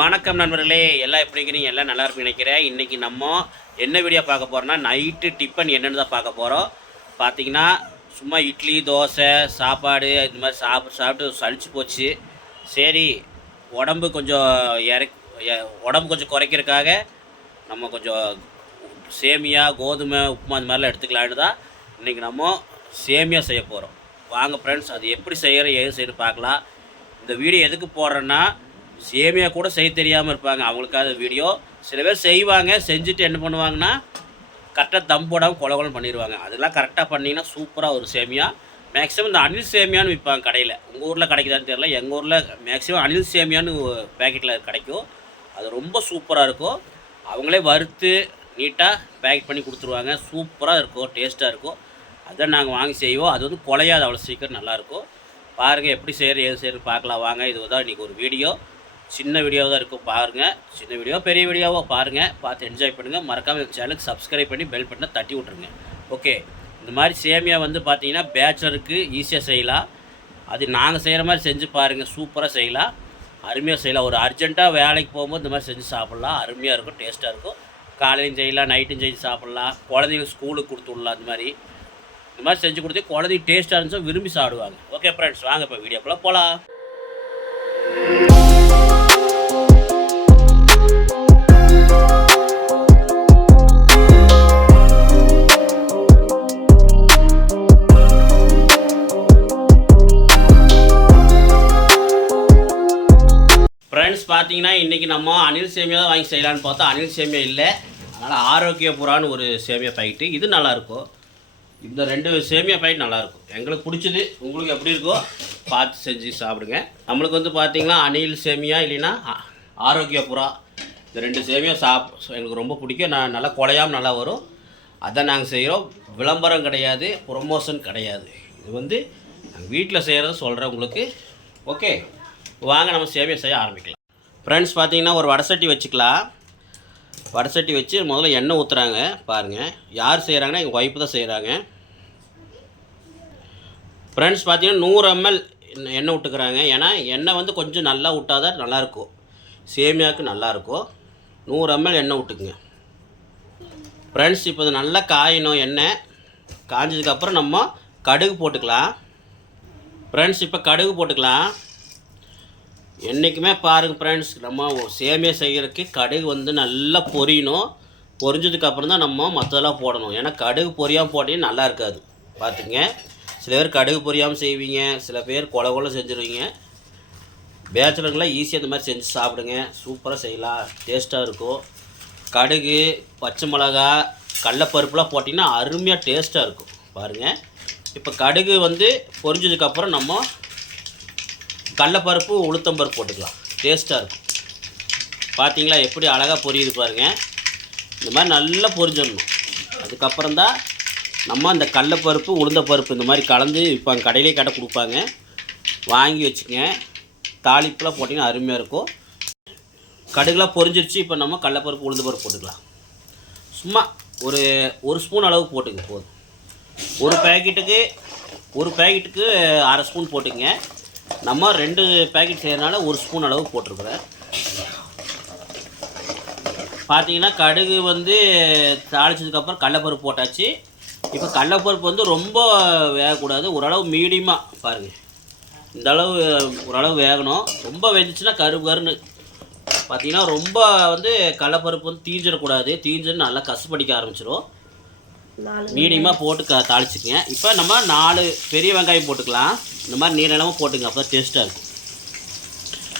வணக்கம் நண்பர்களே, எல்லாம் எப்படி இருக்கிறீங்க? எல்லாம் நல்லா இருப்பீங்கன்னு நினைக்கிறேன். இன்றைக்கி நம்ம என்ன வீடியோ பார்க்க போகிறோம்னா, நைட்டு டிஃபன் என்னென்னு தான் பார்க்க போகிறோம். பார்த்தீங்கன்னா சும்மா இட்லி தோசை சாப்பாடு இந்த மாதிரி சாப்பிட்டு சலிச்சு போச்சு. சரி, உடம்பு கொஞ்சம் உடம்பு கொஞ்சம் குறைக்கிறதுக்காக நம்ம கொஞ்சம் சேமியா கோதுமை உப்புமா அந்த மாதிரிலாம் எடுத்துக்கலான்னு தான் இன்றைக்கி நம்ம சேமியா செய்ய போகிறோம். வாங்க ஃப்ரெண்ட்ஸ், அது எப்படி செய்கிற ஏது செய்யணும் பார்க்கலாம். இந்த வீடியோ எதுக்கு போடுறேன்னா, சேமியா கூட செய்ய தெரியாமல் இருப்பாங்க, அவங்களுக்காக வீடியோ. சில பேர் செய்வாங்க, செஞ்சுட்டு என்ன பண்ணுவாங்கன்னா கரெக்டாக தம் போடாமல் கொலகொலம் பண்ணிடுவாங்க. அதெல்லாம் கரெக்டாக பண்ணிங்கன்னா சூப்பராக ஒரு சேமியா. மேக்ஸிமம் இந்த அணில் சேமியான்னு விற்பாங்க கடையில். உங்கள் ஊரில் கிடைக்குதான்னு தெரியல, எங்கள் ஊரில் மேக்ஸிமம் அணில் சேமியான்னு பேக்கெட்டில் கிடைக்கும். அது ரொம்ப சூப்பராக இருக்கும். அவங்களே வறுத்து நீட்டாக பேக்கெட் பண்ணி கொடுத்துருவாங்க. சூப்பராக இருக்கும், டேஸ்ட்டாக இருக்கும். அதான் நாங்கள் வாங்கி செய்வோம். அது வந்து குலையாது, அவ்வளோ சீக்கிரம் நல்லாயிருக்கும். பாருங்கள் எப்படி செய்கிற ஏது செய்கிறது பார்க்கலாம் வாங்க. இது தான் இன்றைக்கி ஒரு வீடியோ, சின்ன வீடியோ தான் இருக்கும். பாருங்கள், சின்ன வீடியோ பெரிய வீடியோவோ பாருங்கள், பார்த்து என்ஜாய் பண்ணுங்கள். மறக்காமல் சேனலுக்கு சப்ஸ்கிரைப் பண்ணி பெல் பட்டனை தட்டி விட்ருங்க. ஓகே, இந்த மாதிரி சேமியா வந்து பார்த்தீங்கன்னா பேச்சுலருக்கு ஈஸியாக செய்யலாம். அது நாங்கள் செய்கிற மாதிரி செஞ்சு பாருங்கள், சூப்பராக செய்யலாம், அருமையாக செய்யலாம். ஒரு அர்ஜென்ட்டாக வேலைக்கு போகும்போது இந்த மாதிரி செஞ்சு சாப்பிட்லாம், அருமையாக இருக்கும், டேஸ்ட்டாக இருக்கும். காலையிலையும் செய்யலாம், நைட்டும் செஞ்சு சாப்பிட்லாம், குழந்தைங்களுக்கு ஸ்கூலுக்கு கொடுத்து விடலாம். இந்த மாதிரி செஞ்சு கொடுத்து குழந்தைங்க டேஸ்ட்டாக இருந்துச்சோ விரும்பி சாப்பிடுவாங்க. ஓகே ஃப்ரெண்ட்ஸ், வாங்க இப்போ வீடியோக்குள்ளே போகலாம். ஃப்ரெண்ட்ஸ் பார்த்தீங்கன்னா இன்றைக்கி நம்ம அணில் சேமியா தான் வாங்கி செய்யலான்னு பார்த்தா அணில் சேமியா இல்லை. அதனால் ஆரோக்கியபுரான்னு ஒரு சேமியா பாக்கெட்டு, இது நல்லாயிருக்கும். இந்த 2 சேமியா பாக்கெட் நல்லாயிருக்கும், எங்களுக்கு பிடிச்சது. உங்களுக்கு எப்படி இருக்கோ பார்த்து செஞ்சு சாப்பிடுங்க. நம்மளுக்கு வந்து பார்த்திங்கன்னா அணில் சேமியா இல்லைன்னா ஆரோக்கியபுரா, இந்த 2 சேமியா எங்களுக்கு ரொம்ப பிடிக்கும். நல்லா குலையாமல் நல்லா வரும். அதான் நாங்கள் செய்கிறோம். விளம்பரம் கிடையாது, ப்ரொமோஷன் கிடையாது. இது வந்து நாங்கள் வீட்டில் செய்கிறத சொல்கிறேன் உங்களுக்கு. ஓகே, வாங்க நம்ம சேமியா செய்ய ஆரம்பிக்கலாம். ஃப்ரெண்ட்ஸ் பார்த்தீங்கன்னா ஒரு வடை வச்சுக்கலாம். வடை வச்சு முதல்ல எண்ணெய் ஊற்றுறாங்க. பாருங்கள், யார் செய்கிறாங்கன்னா எங்கள் ஒய்ஃபு தான் செய்கிறாங்க. ஃப்ரெண்ட்ஸ் பார்த்தீங்கன்னா 100 ml எண்ணெய் விட்டுக்கிறாங்க. ஏன்னா எண்ணெய் வந்து கொஞ்சம் நல்லா விட்டால் தான் நல்லாயிருக்கும், சேமியாவுக்கு நல்லாயிருக்கும். 100 ml எண்ணெய் விட்டுக்குங்க. ஃப்ரெண்ட்ஸ் இப்போ இது நல்லா காயணும். எண்ணெய் காய்ஞ்சதுக்கப்புறம் நம்ம கடுகு போட்டுக்கலாம். ஃப்ரெண்ட்ஸ் இப்போ கடுகு போட்டுக்கலாம். என்றைக்குமே பாருங்கள் ஃப்ரெண்ட்ஸ், நம்ம சேமியா செய்கிறதுக்கு கடுகு வந்து நல்லா பொரியணும். பொரிஞ்சதுக்கப்புறம் தான் நம்ம மற்றதெல்லாம் போடணும். ஏன்னா கடுகு பொரியாமல் போட்டிங்கன்னா நல்லா இருக்காது. பார்த்துங்க, சில பேர் கடுகு பொரியாமல் செய்வீங்க, சில பேர் கொலை செஞ்சுருவீங்க. பேச்சுலருங்களாம் ஈஸியாக இந்த மாதிரி செஞ்சு சாப்பிடுங்க, சூப்பராக செய்யலாம், டேஸ்ட்டாக இருக்கும். கடுகு, பச்சை மிளகா, கடலப்பருப்புலாம் போட்டிங்கன்னா அருமையாக டேஸ்ட்டாக இருக்கும். பாருங்கள், இப்போ கடுகு வந்து பொரிஞ்சதுக்கப்புறம் நம்ம கடலப்பருப்பு உளுத்தம்பருப்பு போட்டுக்கலாம், டேஸ்ட்டாக இருக்கும். பார்த்தீங்களா எப்படி அழகாக பொரியுது பாருங்கள். இந்த மாதிரி நல்லா பொரிஞ்சிடணும். அதுக்கப்புறம் தான் நம்ம அந்த கடலப்பருப்பு உளுந்தப்பருப்பு இந்த மாதிரி கலந்து விற்பாங்க, கடையிலே கடை கொடுப்பாங்க, வாங்கி வச்சுக்கங்க. தாளிப்புலாம் போட்டிங்கன்னா அருமையாக இருக்கும். கடுகுலாம் பொரிஞ்சிருச்சு. இப்போ நம்ம கடலப்பருப்பு உளுந்தப்பருப்பு போட்டுக்கலாம். சும்மா ஒரு ஸ்பூன் அளவு போட்டுங்க போதும். ஒரு பேக்கெட்டுக்கு 1/2 ஸ்பூன் போட்டுங்க. நம்ம 2 பேக்கெட் செய்கிறதுனால 1 ஸ்பூன் அளவு போட்டிருக்குறேன். பார்த்தீங்கன்னா கடுகு வந்து தாளிச்சதுக்கப்புறம் கடலப்பருப்பு போட்டாச்சு. இப்போ கடலப்பருப்பு வந்து ரொம்ப வேகக்கூடாது, ஓரளவு மீடியமாக பாருங்கள், இந்த அளவு ஓரளவு வேகணும். ரொம்ப வெந்துச்சுன்னா கருன்னு பார்த்தீங்கன்னா ரொம்ப வந்து கடலப்பருப்பு வந்து தீஞ்சிடக்கூடாது. தீஞ்சுன்னு நல்லா கசுப்படிக்க ஆரம்பிச்சிடும். மீடியமாக போட்டு தாளிச்சிக்கங்க. இப்போ நம்ம 4 பெரிய வெங்காயம் போட்டுக்கலாம். இந்த மாதிரி நீளமாக போட்டுங்க, அப்போ தான் டேஸ்ட்டாக இருக்கும்.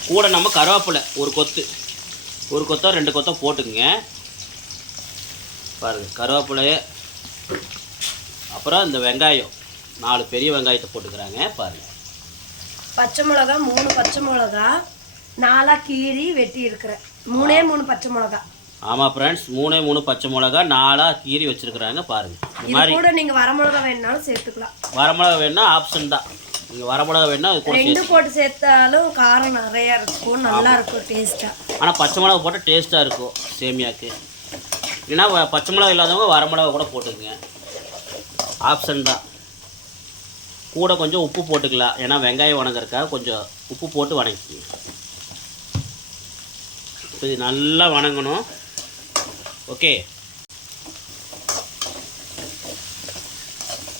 கூட நம்ம கருவேப்பிலை ஒரு கொத்தோ 2 கொத்தோ போட்டுக்குங்க. பாருங்கள், கருவேப்பிலையை அப்புறம் இந்த வெங்காயம் 4 பெரிய வெங்காயத்தை போட்டுக்கிறாங்க. பாருங்கள், பச்சை மிளகா 3 பச்சை மிளகா 4 கீரி வெட்டி இருக்கிறேன். 3 பச்சை மிளகா. ஆமாம் ஃப்ரெண்ட்ஸ், 3 பச்சை மிளகா 4 கீரி வச்சுருக்குறாங்க. பாருங்கள், இந்த மாதிரி கூட நீங்கள் வரமிளகா வேணுனாலும் சேர்த்துக்கலாம். வரமிளகா வேணுன்னா ஆப்ஷன் தான். நீங்கள் வரமிளகா வேணுன்னா அது கூட 2 போட்டு சேர்த்தாலும் காரம் நிறையா இருக்கும், நல்லா இருக்கும் டேஸ்ட்டாக. ஆனால் பச்சை மிளகா போட்டால் டேஸ்ட்டாக இருக்கும் சேமியாவுக்கு. இல்லைன்னா பச்சை மிளகா இல்லாதவங்க வரமிளகா கூட போட்டுக்குங்க, ஆப்ஷன் தான். கூட கொஞ்சம் உப்பு போட்டுக்கலாம், ஏன்னா வெங்காயம் வணங்குறதுக்காக கொஞ்சம் உப்பு போட்டு வணக்கிங்க. இப்போ இது நல்லா வணங்கணும். ஓகே,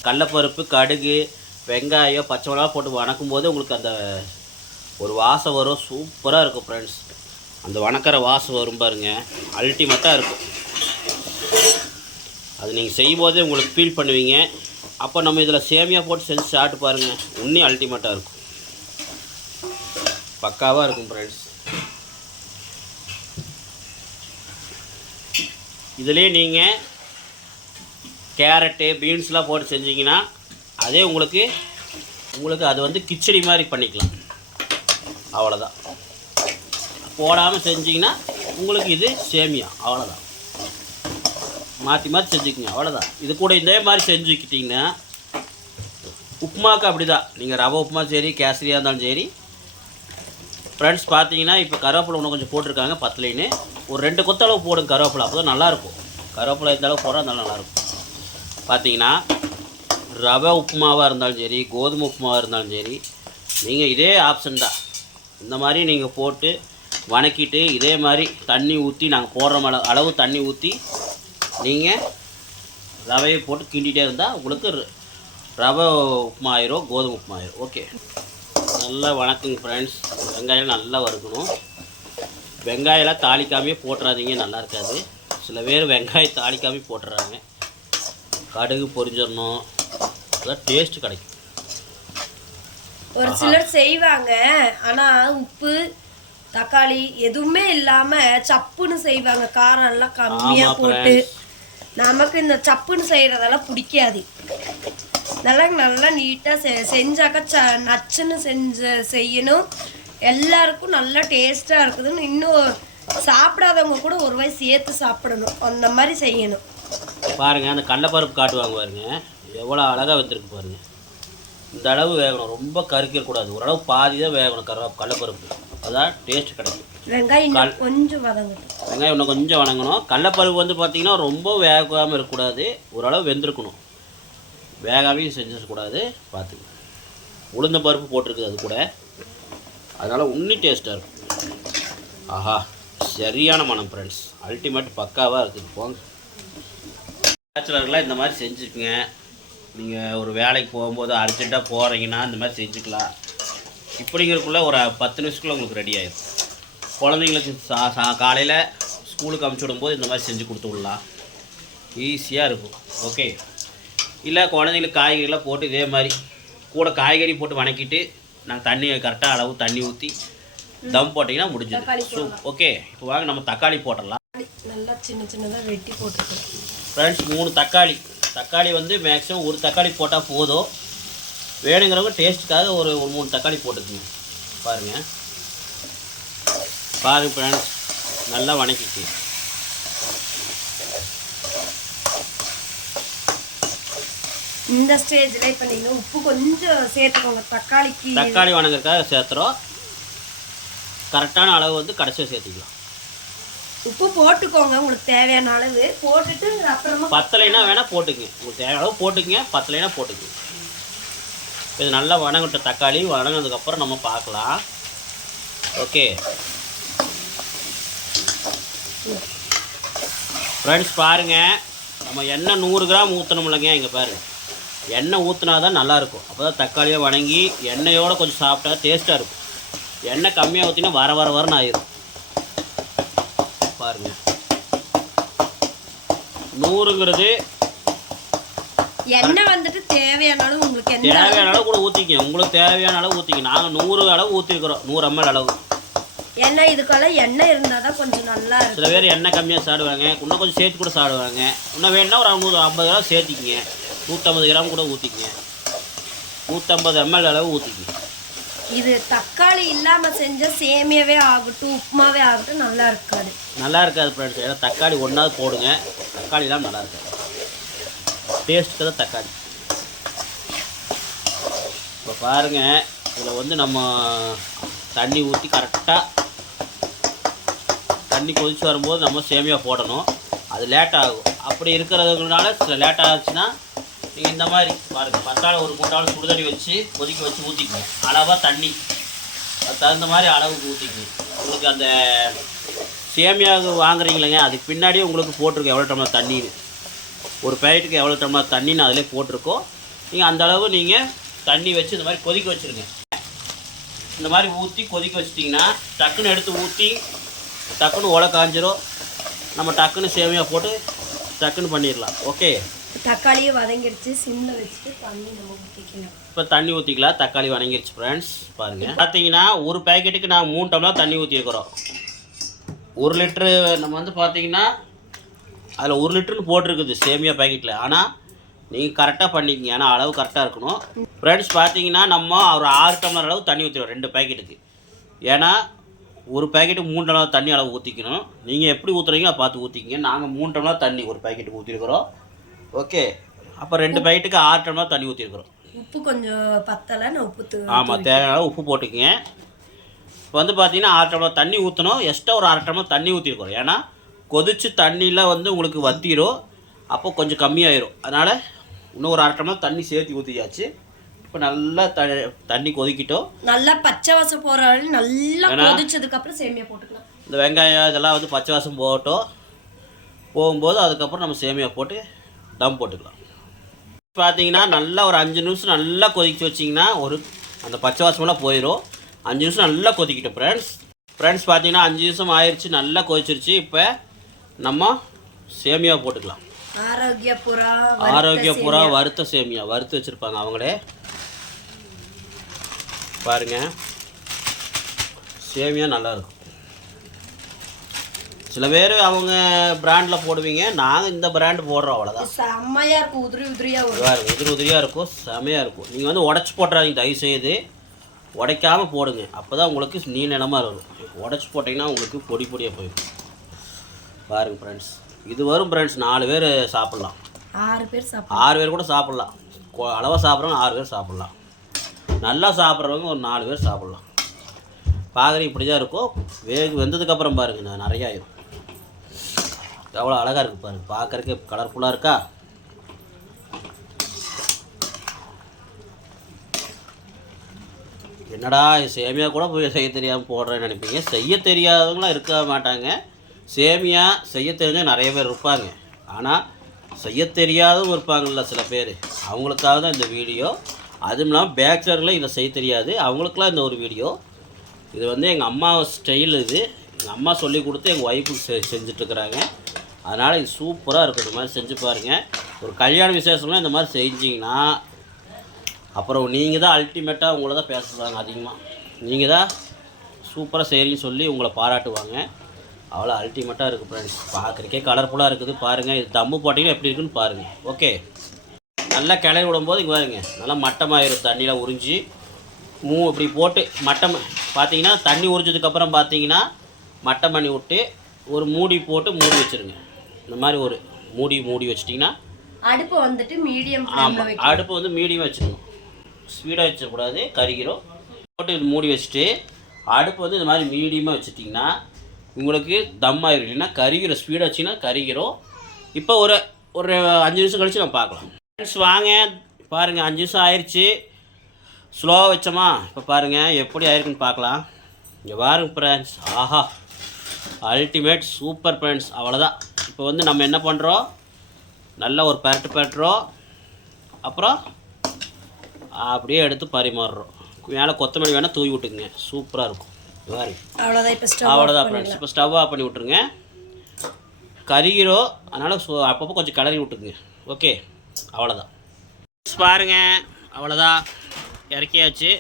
கடலப்பருப்பு, கடுகு, வெங்காயம், பச்சை மிளகா போட்டு வணக்கும் போது உங்களுக்கு அந்த ஒரு வாசம் வரும். சூப்பராக இருக்கும் ஃப்ரெண்ட்ஸ். அந்த வணக்கிற வாசம் வரும் பாருங்கள், அல்டிமேட்டாக இருக்கும். அது நீங்கள் செய்யும் போதே உங்களுக்கு ஃபீல் பண்ணுவீங்க. அப்போ நம்ம இதில் சேமியா போட்டு செஞ்சு சாப்பிட்டு பாருங்கள், இன்னும் அல்டிமேட்டாக இருக்கும். பக்காவாக இருக்கும் ஃப்ரெண்ட்ஸ். இதிலே நீங்கள் கேரட்டு, பீன்ஸ்லாம் போட்டு செஞ்சிங்கன்னா அதே உங்களுக்கு அது வந்து கிச்சடி மாதிரி பண்ணிக்கலாம். அவ்வளோதான். போடாமல் செஞ்சிங்கன்னா உங்களுக்கு இது சேமியா. அவ்வளோதான். மாற்றி மாற்றி செஞ்சுக்கிங்க, அவ்வளோதான். இது கூட இதே மாதிரி செஞ்சுக்கிட்டிங்கன்னா உப்புமாவுக்கு அப்படி தான். நீங்கள் ரவை உப்புமா சரி, கேசரியாக இருந்தாலும் சரி ஃப்ரெண்ட்ஸ். பார்த்தீங்கன்னா இப்போ கருவேப்பிலை இன்னும் கொஞ்சம் போட்டிருக்காங்க பத்தலைன்னு. ஒரு 2 கொத்தளவு போடுங்க கருவேப்பிலை, அப்போ தான் நல்லாயிருக்கும். கருவேப்பிலை இந்த அளவு போடுறா நல்லா நல்லாயிருக்கும். பார்த்தீங்கன்னா ரவை உப்புமாவாக இருந்தாலும் சரி, கோதுமை உப்புமாவாக இருந்தாலும் சரி, நீங்கள் இதே ஆப்ஷன் தான். இந்த மாதிரி நீங்கள் போட்டு வணக்கிட்டு இதே மாதிரி தண்ணி ஊற்றி, நாங்கள் போடுற அளவு தண்ணி ஊற்றி நீங்கள் ரவையை போட்டு கிண்டிகிட்டே இருந்தால் உங்களுக்கு ரவை உப்புமா ஆயிரும், கோதுமை உப்புமா ஆயிரும். ஓகே, நல்லா வணக்குங்க ஃப்ரெண்ட்ஸ். வெங்காயம் நல்லா வறுக்கணும். வெங்காயம்லாம் தாளிக்காமே போட்டுறாதீங்க, நல்லா இருக்காது. சில பேர் வெங்காயம் தாளிக்காமே போட்டுறாங்க. கடுகு பொரிஞ்சிடணும், அதான் டேஸ்ட்டு கிடைக்கும். ஒரு சிலர் செய்வாங்க, ஆனால் உப்பு தக்காளி எதுவுமே இல்லாமல் சப்புன்னு செய்வாங்க, காரம் எல்லாம் கம்மியாக போட்டு. நமக்கு இந்த சப்புன்னு செய்கிறதெல்லாம் பிடிக்காது. நல்லா நீட்டாக செஞ்சாக்கா நச்சுன்னு செய்யணும். எல்லாருக்கும் நல்லா டேஸ்ட்டாக இருக்குதுன்னு, இன்னும் சாப்பிடாதவங்க கூட ஒரு வாய் சேர்த்து சாப்பிடணும், அந்த மாதிரி செய்யணும். பாருங்கள், அந்த கடலப்பருப்பு காட்டுவாங்க பாருங்க, எவ்வளோ அழகாக வந்துருக்கு பாருங்கள். இந்த அளவு வேகணும், ரொம்ப கருக்கக்கூடாது. ஓரளவு பாதி தான் வேகணும் கடலப்பருப்பு, அதான் டேஸ்ட் கிடைக்கும். வெங்காயம் கொஞ்சம் வதங்கணும். வெங்காயம் இன்னும் கொஞ்சம் வணங்கணும். கடலப்பருப்பு வந்து பார்த்திங்கன்னா ரொம்ப வேகாமல் இருக்கக்கூடாது, ஓரளவு வெந்திருக்கணும். வேகாமையும் செஞ்சிடக்கூடாது. பார்த்துங்க, உளுந்த பருப்பு போட்டிருக்குது அது கூட, அதனால் இன்னும் டேஸ்ட்டாக இருக்கும். ஆஹா, சரியான மனம் ஃப்ரெண்ட்ஸ், அல்டிமேட் பக்காவாக இருக்குது. போங்க பேச்சுலர்லாம் இந்த மாதிரி செஞ்சுக்குங்க. நீங்கள் ஒரு வேலைக்கு போகும்போது அர்ஜெண்ட்டாக போகிறீங்கன்னா இந்த மாதிரி செஞ்சுக்கலாம். இப்படிங்கிறதுக்குள்ளே ஒரு 10 நிமிஷத்துக்குள்ளே உங்களுக்கு ரெடி ஆகிடும். குழந்தைங்களுக்கு காலையில் ஸ்கூலுக்கு அனுப்பிச்சி விடும்போது இந்த மாதிரி செஞ்சு கொடுத்து விடலாம், ஈஸியாக இருக்கும். ஓகே, இல்லை குழந்தைங்களுக்கு காய்கறிலாம் போட்டு இதே மாதிரி கூட காய்கறி போட்டு வணக்கிட்டு நாங்கள் தண்ணி கரெக்டாக அளவு தண்ணி ஊற்றி தம் போட்டிங்கன்னா முடிஞ்சிடும். ஓகே, இப்போ வாங்க நம்ம தக்காளி போட்டுடலாம். நல்லா சின்னதாக வெட்டி போட்டுருக்கோம் ஃப்ரெண்ட்ஸ். 3 தக்காளி வந்து மேக்ஸிமம் ஒரு தக்காளி போட்டால் போதும். வேணுங்கிறவங்க டேஸ்ட்டுக்காக ஒரு 3 தக்காளி போட்டுக்குங்க. பாருங்கள் ஃப்ரெண்ட்ஸ், நல்லா வணக்கிக்கு. இந்த ஸ்டேஜில் இப்போ நீங்கள் உப்பு கொஞ்சம் சேர்த்துக்கோங்க. தக்காளி வணங்குறதுக்காக சேர்த்துறோம். கரெக்டான அளவு வந்து கடைசியாக சேர்த்துக்கலாம். உப்பு போட்டுக்கோங்க உங்களுக்கு தேவையான அளவு, போட்டுட்டு அப்புறமா பத்தலைனா வேணால் போட்டுக்குங்க, உங்களுக்கு தேவையான அளவு போட்டுக்குங்க. பத்தலைனா போட்டுக்குங்க. இது நல்லா வணங்கிட்ட தக்காளி வணங்கினதுக்கப்புறம் நம்ம பார்க்கலாம். ஓகே ஃப்ரெண்ட்ஸ், பாருங்கள், நம்ம எண்ணெய் 100 கிராம் ஊற்றணும்லங்க. இங்கே பாருங்கள், எண்ணெய் ஊற்றினா தான் நல்லாயிருக்கும். அப்போ தான் தக்காளியை வணங்கி எண்ணெயோடு கொஞ்சம் சாப்பிட்டா டேஸ்ட்டாக இருக்கும். எண்ணெய் கம்மியாக ஊற்றினா வரன்னு ஆயிடும். பாருங்கள், 100ங்கிறது எண்ணெய் வந்துட்டு தேவையான அளவு, உங்களுக்கு தேவையான அளவு கூட ஊற்றிக்கங்க. உங்களுக்கு தேவையான அளவு ஊற்றிக்க. நாங்கள் 100 அளவு ஊற்றிருக்கிறோம், 100 ml அளவு. எண்ணெய் இதுக்கெல்லாம் எண்ணெய் இருந்தால் தான் கொஞ்சம் நல்லா இருக்கும். சில பேர் எண்ணெய் கம்மியாக சாப்பிடுவாங்க, இன்னும் கொஞ்சம் சேர்த்து கூட சாப்பிடுவாங்க. இன்னும் வேணுன்னா ஒரு 50 கிராம் சேர்த்திக்கிங்க. 150 கிராம் கூட ஊற்றிக்கிங்க. 150 ml அளவு ஊற்றிக்கிங்க. இது தக்காளி இல்லாமல் செஞ்சால் சேமியாவே ஆகட்டும், உப்புமாவே ஆகட்டும் நல்லா இருக்காது ஃப்ரெண்ட்ஸ். ஏன்னா தக்காளி ஒன்றாவது போடுங்க, தக்காளி இல்லாமல் நல்லா இருக்காது. டேஸ்ட்டுக்கு தான் தக்காளி. இப்போ பாருங்கள், இதில் வந்து நம்ம தண்ணி ஊற்றி கரெக்டாக தண்ணி கொதித்து வரும்போது நம்ம சேமியா போடணும். அது லேட் ஆகும். அப்படி இருக்கிறதுனால சில லேட் ஆச்சுன்னா நீங்கள் இந்த மாதிரி பாருங்கள், பத்தாள் ஒரு குண்டால் சுடுதண்ணி வச்சு கொதிக்க வச்சு ஊற்றிக்கணும். அளவாக தண்ணி அது தகுந்த மாதிரி அளவுக்கு ஊற்றிக்கணும். உங்களுக்கு அந்த சேமியாவுக்கு வாங்குறீங்களேங்க அதுக்கு பின்னாடியே உங்களுக்கு போட்டிருக்கோம் எவ்வளோ டம்ளர் தண்ணின்னு. ஒரு பேக்கெட்டுக்கு எவ்வளோ டம்ளர் தண்ணின்னு அதிலே போட்டிருக்கோம். நீங்கள் அந்தளவு நீங்கள் தண்ணி வச்சு இந்த மாதிரி கொதிக்க வச்சுருங்க. இந்த மாதிரி ஊற்றி கொதிக்க வச்சிட்டிங்கன்னா டக்குன்னு எடுத்து ஊற்றி டக்குன்னு உலை காஞ்சிரும். நம்ம டக்குன்னு சேமியா போட்டு டக்குன்னு பண்ணிடலாம். ஓகே, தக்காளியை வதங்கிடுச்சு, சிம்மில் வச்சுட்டு தண்ணி நம்ம ஊற்றிக்கலாம். இப்போ தண்ணி ஊற்றிக்கலாம். தக்காளி வதங்கிடுச்சு ஃப்ரெண்ட்ஸ். பாருங்கள், பார்த்தீங்கன்னா ஒரு பேக்கெட்டுக்கு நான் 3 டம்ளர் தண்ணி ஊற்றிருக்கிறோம். 1 லிட்ரு நம்ம வந்து பார்த்தீங்கன்னா அதில் 1 லிட்டருன்னு போட்டிருக்குது சேமியா பேக்கெட்டில். ஆனால் நீங்கள் கரெக்டாக பண்ணிக்கிங்க, ஏன்னா அளவு கரெக்டாக இருக்கணும். ஃப்ரெண்ட்ஸ் பார்த்தீங்கன்னா நம்ம ஒரு 6 டம்ளர் அளவு தண்ணி ஊற்றிடுவோம் 2 பேக்கெட்டுக்கு. ஏன்னா ஒரு பேக்கெட்டுக்கு 3 டம்ளர் தண்ணி அளவு ஊற்றிக்கணும். நீங்கள் எப்படி ஊற்றுறீங்க பார்த்து ஊற்றிக்கிங்க. நாங்கள் 3 டம்ளர் தண்ணி ஒரு பேக்கெட்டுக்கு ஊற்றிருக்கிறோம். ஓகே, அப்போ 2 பேக்கெட்டுக்கு 6 டம்ளர் தண்ணி ஊற்றிருக்கிறோம். உப்பு கொஞ்சம் பத்தலை, நான் உப்பு ஆமாம், தேவையான உப்பு போட்டுக்கங்க. இப்போ வந்து பார்த்தீங்கன்னா 6 டம்ளர் தண்ணி ஊற்றணும். எக்ஸ்ட்ரா ஒரு 1/2 டம்ளர் தண்ணி ஊற்றிருக்கிறோம். ஏன்னா கொதிச்சு தண்ணியில் வந்து உங்களுக்கு வத்திரும், அப்போ கொஞ்சம் கம்மியாயிரும். அதனால் இன்னும் ஒரு 1/2 டம்ளர் தண்ணி சேர்த்து ஊற்றியாச்சு. இப்போ நல்லா தண்ணி கொதிக்கிட்டோம். நல்லா பச்சை வாசம் போகிற அளவு நல்லா கொதிச்சதுக்கப்புறம் சேமியா போட்டுக்கலாம். இந்த வெங்காயம் இதெல்லாம் வந்து பச்சை வாசம் போகும்போது அதுக்கப்புறம் நம்ம சேமியா போட்டு தம் போட்டுக்கலாம். பார்த்தீங்கன்னா நல்லா ஒரு 5 நிமிஷம் நல்லா கொதிக்க வச்சிங்கன்னா அந்த பச்சை வாசமெல்லாம் போயிடும். 5 நிமிஷம் நல்லா கொதிக்கிட்டோம் ஃப்ரெண்ட்ஸ். பார்த்தீங்கன்னா 5 நிமிஷம் ஆயிடுச்சு, நல்லா கொதிச்சிருச்சு. இப்போ நம்ம சேமியா போட்டுக்கலாம். ஆரோக்கியபுரா வறுத்த சேமியா வறுத்து வச்சுருப்பாங்க அவங்களே. பாருங்கள், சேமியா நல்லாயிருக்கும். சில பேர் அவங்க பிராண்டில் போடுவீங்க, நாங்கள் இந்த பிராண்டு போடுறோம், அவ்வளோதான். செம்மையாக இருக்கும், உதிரி உதிரியாக இருக்கும், செம்மையாக இருக்கும். நீங்கள் வந்து உடச்சி போட்டுறாதீங்க தயவுசெய்து, உடைக்காமல் போடுங்க. அப்போ தான் உங்களுக்கு நீளமாக இருக்கும். உடச்சி போட்டிங்கன்னா உங்களுக்கு பொடி பொடியாக போயிடும். பாருங்கள் ஃப்ரெண்ட்ஸ், இது வரும் ஃப்ரெண்ட்ஸ். 4 பேர் சாப்பிட்லாம், 6 பேர் கூட சாப்பிட்லாம். அளவாக சாப்பிட்றவங்க 6 பேர் சாப்பிட்லாம். நல்லா சாப்பிட்றவங்க ஒரு 4 பேர் சாப்பிட்லாம். பார்க்குறீங்க இப்படி தான் இருக்கும். வெந்ததுக்கப்புறம் பாருங்கள், நான் நிறையா ஆயிரும். எவ்வளோ அழகாக இருக்குது பாருங்கள், பார்க்குறதுக்கு கலர்ஃபுல்லாக இருக்கா. என்னடா சேமியா கூட போய் செய்ய தெரியாமல் போடுறேன்னு நினைப்பீங்க. செய்ய தெரியாதவங்களாம் இருக்க மாட்டாங்க. சேமியா செய்ய தெரிஞ்ச நிறைய பேர் இருப்பாங்க. ஆனால் செய்ய தெரியாதவங்க இருப்பாங்கள்ல சில பேர், அவங்களுக்காக தான் இந்த வீடியோ. அதுவும் இல்லாமல் பேச்சுலரில் இதை செய்ய தெரியாது, அவங்களுக்குலாம் இந்த ஒரு வீடியோ. இது வந்து எங்கள் அம்மா ஸ்டைல். இது எங்கள் அம்மா சொல்லி கொடுத்து எங்கள் ஒய்ஃபுக்கு செஞ்சிட்ருக்குறாங்க. அதனால் இது சூப்பராக இருக்கும். இந்த மாதிரி செஞ்சு பாருங்கள். ஒரு கல்யாண விசேஷம்லாம் இந்த மாதிரி செஞ்சிங்கன்னா அப்புறம் நீங்கள் தான் அல்டிமேட்டாக உங்களை தான் பேசுவாங்க அதிகமாக. நீங்கள் தான் சூப்பராக செய்கிறீங்கன்னு சொல்லி உங்களை பாராட்டுவாங்க. அவ்வளோ அல்டிமேட்டாக இருக்குது ஃப்ரெண்ட்ஸ். பார்க்குறக்கே கலர்ஃபுல்லாக இருக்குது. பாருங்கள், இது தம்மு போட்டிங்கன்னா எப்படி இருக்குன்னு பாருங்கள். ஓகே, நல்லா கிளறி விடும்போது இங்கே பாருங்க, நல்லா மட்டமாயிரும். தண்ணியில் உறிஞ்சி இப்படி போட்டு மட்டம் பார்த்தீங்கன்னா தண்ணி உறிஞ்சதுக்கப்புறம் பார்த்தீங்கன்னா மட்டம் பண்ணி விட்டு ஒரு மூடி போட்டு மூடி வச்சுருங்க. இந்த மாதிரி ஒரு மூடி வச்சிட்டிங்கன்னா அடுப்பு வந்துட்டு மீடியம். ஆமாம், அடுப்பு வந்து மீடியம் வச்சுக்கணும், ஸ்பீடாக வச்சிடக்கூடாது, கருகிரும். போட்டு மூடி வச்சுட்டு அடுப்பு வந்து இந்த மாதிரி மீடியமாக வச்சுட்டிங்கன்னா உங்களுக்கு தம் ஆயிரும். இல்லைன்னா கருகிரும், ஸ்பீடாக வச்சிங்கன்னா கருகிரும். இப்போ ஒரு 5 நிமிஷம் கழித்து நம்ம பார்க்கலாம். ஃப்ரெண்ட்ஸ் வாங்க பாருங்கள், 5 நிமிஷம் ஆயிடுச்சு. ஸ்லோவாக வச்சோமா, இப்போ பாருங்கள் எப்படி ஆயிருக்குன்னு பார்க்கலாம். இங்கே பாருங்க ஃப்ரெண்ட்ஸ், ஆஹா அல்டிமேட் சூப்பர் ஃப்ரெண்ட்ஸ். அவ்வளோதான். இப்போ வந்து நம்ம என்ன பண்ணுறோம், நல்லா ஒரு பரட்டுறோம். அப்புறம் அப்படியே எடுத்து பரிமாறுறோம். மேலே கொத்தமல்லி வேணால் தூவி விட்டுக்குங்க, சூப்பராக இருக்கும். அவ்வளோதான் ஃப்ரெண்ட்ஸ். இப்போ ஸ்டவ் ஆஃப் பண்ணி விட்ருங்க. கருகிரும், அதனால் அப்பப்போ கொஞ்சம் கிளறி விட்டுக்குங்க. ஓகே, அவ்வளோதான் பாருங்கள். அவ்வளோதான், இறக்கியாச்சு.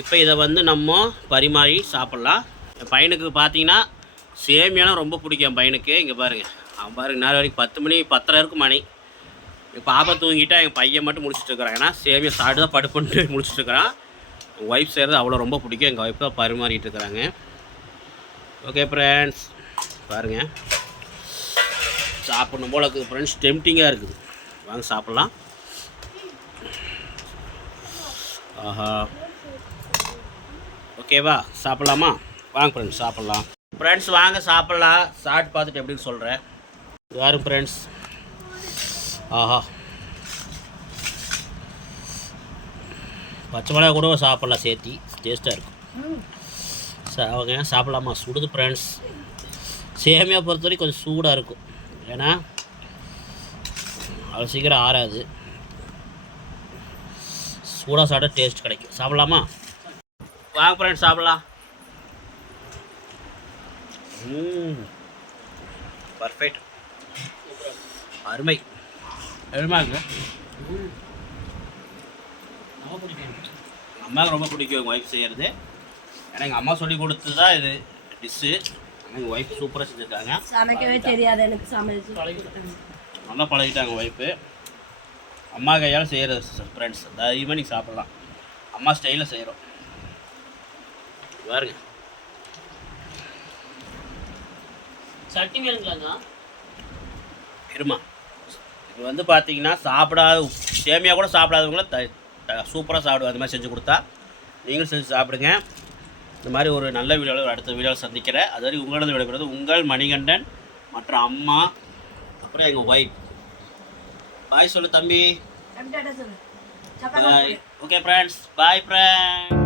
இப்போ இதை வந்து நம்ம பரிமாறி சாப்பிட்லாம். என் பையனுக்கு பார்த்தீங்கன்னா சேமியானா ரொம்ப பிடிக்கும் என் பையனுக்கு. இங்கே பாருங்கள், அவன் பாருங்கள் நேரம் வரைக்கும் 10 மணி 10:30 இருக்கும் மணி. இப்போ பாப்பா தூங்கிட்டா எங்கள் பையன் மட்டும் முடிச்சுட்ருக்குறான். ஏன்னா சேமியா சாப்பிட்டு தான் படுப்புன்ட்டு முடிச்சுட்ருக்குறான். எங்கள் ஒய்ஃப் செய்கிறது அவ்வளோ ரொம்ப பிடிக்கும். எங்கள் ஒய்ஃப் தான் பரிமாறிட்டு இருக்கிறாங்க. ஓகே ஃப்ரெண்ட்ஸ், பாருங்கள் சாப்பிட்ணும் போல இருக்குது ஃப்ரெண்ட்ஸ். டெம்டிங்காக இருக்குது. வாங்க சாப்பிட்லாம். ஆஹா, ஓகேவா, சாப்பிட்லாமா? வாங்க ஃப்ரெண்ட்ஸ் சாப்பிட்லாம். ஃப்ரெண்ட்ஸ் வாங்க சாப்பிட்லாம். சாப்பிட்டு பார்த்துட்டு எப்படின்னு சொல்கிறேன். யாரும் ஃப்ரெண்ட்ஸ், ஆஹா பச்சை மிளகா கூட சாப்பிட்லாம், சேர்த்தி டேஸ்ட்டாக இருக்கும். அவங்க சாப்பிட்லாமா? சுடுது ஃப்ரெண்ட்ஸ். சேமியா பொறுத்த வரைக்கும் கொஞ்சம் சூடாக இருக்கும், ஏன்னா அவ்வளோ சீக்கிரம் ஆறாது. சூடாக சாப்பிட்டா டேஸ்ட் கிடைக்கும். சாப்பிட்லாமா? வாங்க ஃப்ரெண்ட்ஸ் சாப்பிட்லாம். பர்ஃபெக்ட், அருமை அருமையாக இருக்கு. அம்மாவுக்கு ரொம்ப பிடிக்கும் எங்கள் ஒய்ஃப் செய்கிறது. ஏன்னா எங்கள் அம்மா சொல்லி கொடுத்து தான் இது டிஷ்ஷு. ஆனால் எங்கள் ஒய்ஃப் சூப்பராக செஞ்சுருக்காங்க. சமைக்கவே தெரியாது எனக்கு, சமைச்சு நல்லா பழகிட்டாங்க ஒய்ஃபு. அம்மா கையால் செய்கிறது ஃப்ரெண்ட்ஸ் தைரியமாக நீங்கள் சாப்பிட்லாம். அம்மா ஸ்டைலில் செய்கிறோம் பாருங்க. சட்னி வேணுங்களாங்க? இருமா. இது வந்து பார்த்தீங்கன்னா சாப்பிடாத சேமியா கூட சாப்பிடாதவங்கள சூப்பராக சாப்பிடுவோம். அது மாதிரி செஞ்சு கொடுத்தா நீங்களும் செஞ்சு சாப்பிடுங்க. இந்த மாதிரி ஒரு நல்ல வீடியோவில் அடுத்த வீடியோவில் சந்திக்கிறேன். அது வரைக்கும் உங்களோட விடைபெறுவது உங்கள் மணிகண்டன் மற்றும் அம்மா, அப்புறம் எங்கள் ஒய்ஃப். பாய் சொல்லு தம்பி. சொல்லு. Okay friends, bye friends.